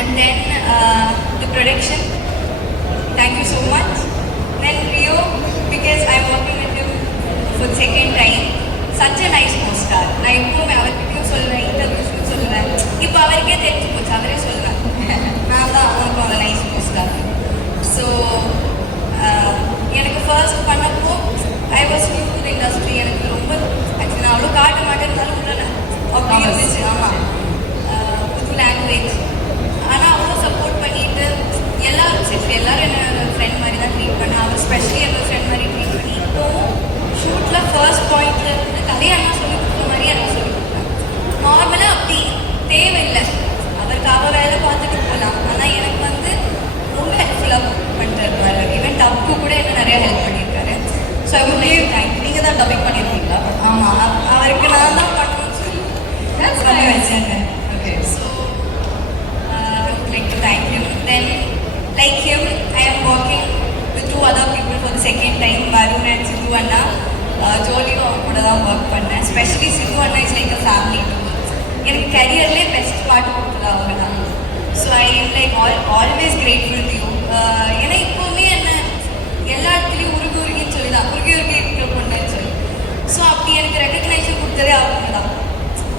and then uh, the production. Thank you so much. Thank you because i'm working with you for second time. Such a nice எனக்கு கரியர்லேயே best பாட்டு கொடுத்தது அவங்க தான் so I am like all always grateful to you ஏன்னா இப்போவுமே என்ன எல்லா இடத்துலையும் உருகி உருகின்னு சொல்லி தான் உருகி உருகி இருக்கிற பொண்ணுன்னு சொல்லி. ஸோ அப்படி எனக்கு ரெக்கக்னைஷன் கொடுத்ததே அவங்க தான்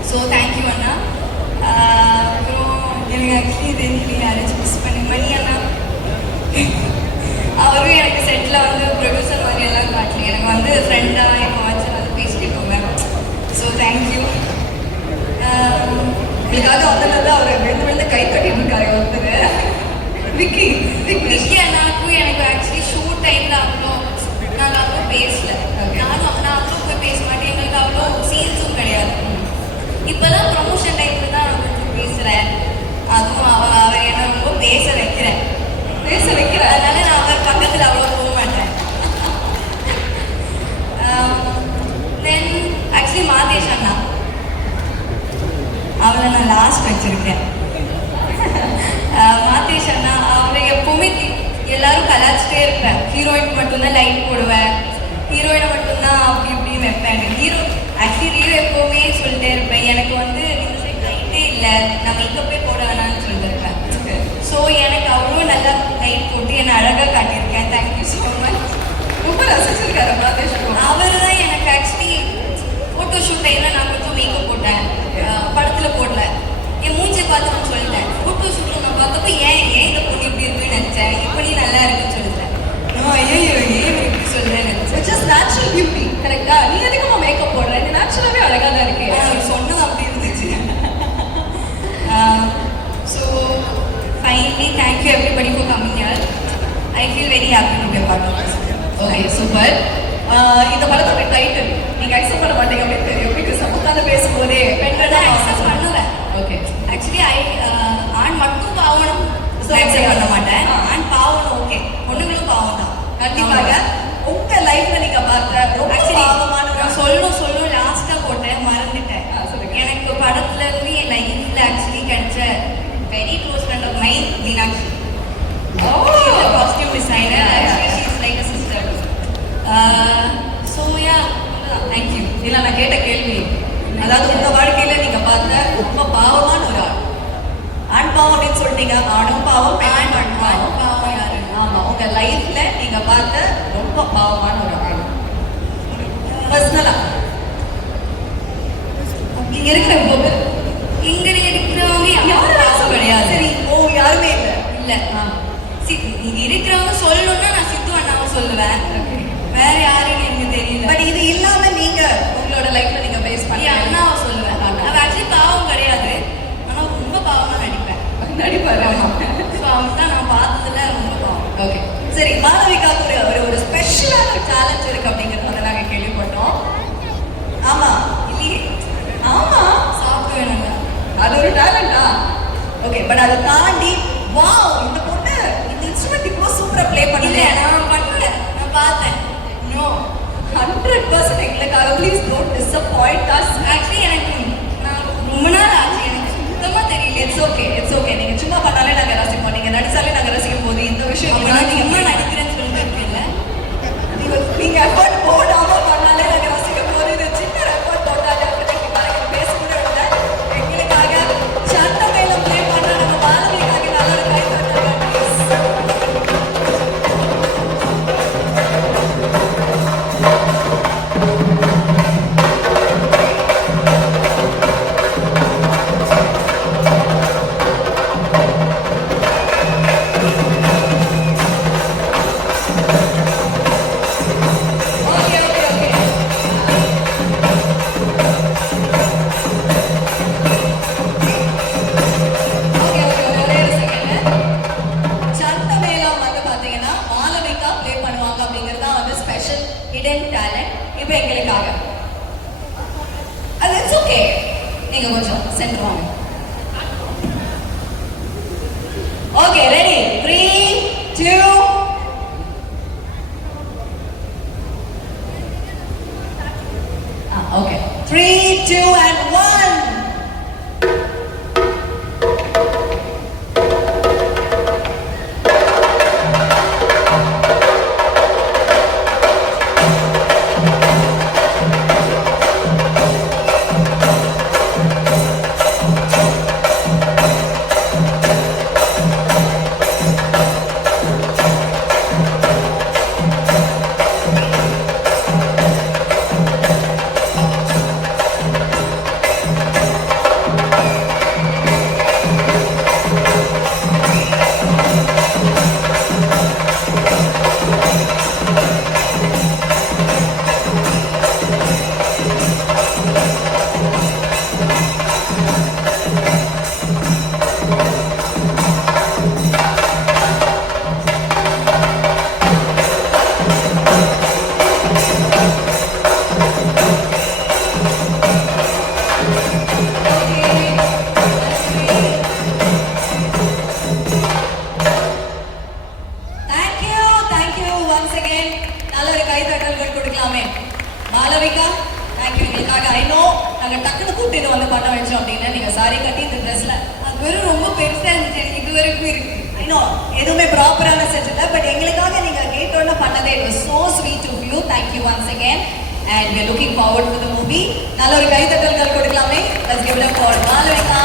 ஸோ தேங்க்யூ அண்ணா. அப்புறம் எனக்கு ஆக்சுவலி இது மேரேஜ் எங்களுக்காக அதுல இருந்து அவரை விழுந்து விழுந்து கை தட்டிட்டு இருக்காரு ஒருத்தர். விக்கி விக்கி. மாஸ்க் வச்சுருக்கேன் மாதேஷ் அண்ணா எப்போவுமே எல்லாரும் கலாச்சிட்டே இருப்பேன். ஹீரோயின் மட்டும்தான் லைட் போடுவேன். ஹீரோயினை மட்டும்தான் அப்படி இப்படின்னு வைப்பேன். ஹீரோ ஹீரோ எப்போவுமே சொல்லிட்டே இருப்பேன். I feel very happy to be part okay super இந்த படத்தோட டைட்டில் நீங்க அக்செப்ட் பண்ண மாட்டீங்க அப்படின்னு தெரியும். பிகாஸ் சமுத்தால பேசும்போதே பெண்களா அது ஒரு டேலண்டா ஓகே பட் அதை தாண்டி வாவ் இந்த பொண்ணு இந்த இன்ஸ்ட்ருமெண்ட் இவ்வளோ சூப்பராக ப்ளே பண்ணல. நான் பண்ணல. நான் பார்த்தேன். நோ ஹண்ட்ரட் பர்சன்ட் எங்களுக்கு ப்ளீஸ் டோன்ட் டிசப்பாயிண்ட் ஆக்சுவலி எனக்கு நான் ரொம்ப நாள் ஆச்சு. Joanne இது வரைக்கும் இருக்கு ஐ எதுவுமே எதுவுமே மெசேஜ் இல்லை பட் எங்களுக்காக நீங்க கேட்டோன்னு பண்ணதே it was so sweet of you thank you once again and we looking forward to the movie நல்ல ஒரு கைத்தட்டல்கள் கொடுக்கலாமே. Let's give it up for Malavika